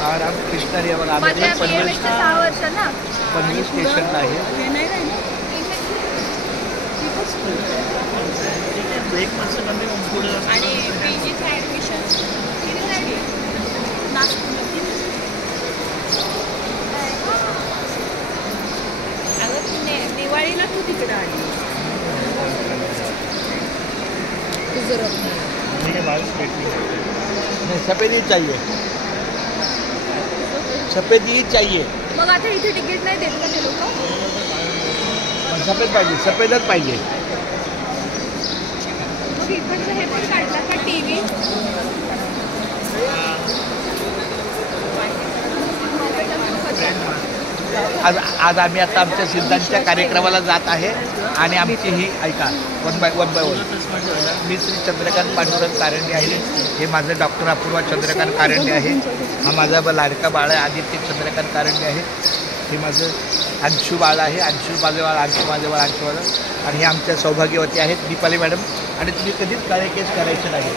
रामकृष्ण रे बघा माझ्या आम्ही BMS चे 6 वर्ष ना. पनवेल स्टेशनला आहे. आणि PGचं ॲडमिशन किती झाली? अगं दिवाळीला तू तिकडे आली. नहीं सफ़ेद ही चाहिए, सफ़ेद ही चाहिए. मग आता इथे तिकीट नाही देत का ते लोक? सफ़ेद पाहिजे, सफ़ेदच पाहिजे. मग इकडचं हे पण काढलं का TV? आज आम्ही आता आमच्या सिद्धांतच्या कार्यक्रमाला जात आहे आणि आमची ही ऐका वन बाय वन मी श्री चंद्रकांत पांडुरंग कारंडे आहे. हे माझं डॉक्टर अपूर्वा चंद्रकांत कारंडे आहे. हा माझा लाडका बाळ आहे आदित्य चंद्रकांत कारंडे आहे. हे माझं अंशू बाळ आहे. अंशू माझं बाळ, अंशू माझं बाळ, अंशू माझं. आणि हे आमच्या सौभाग्यवती आहेत दीपाली मॅडम. आणि तुम्ही कधीच काळे केस करायचे नाही.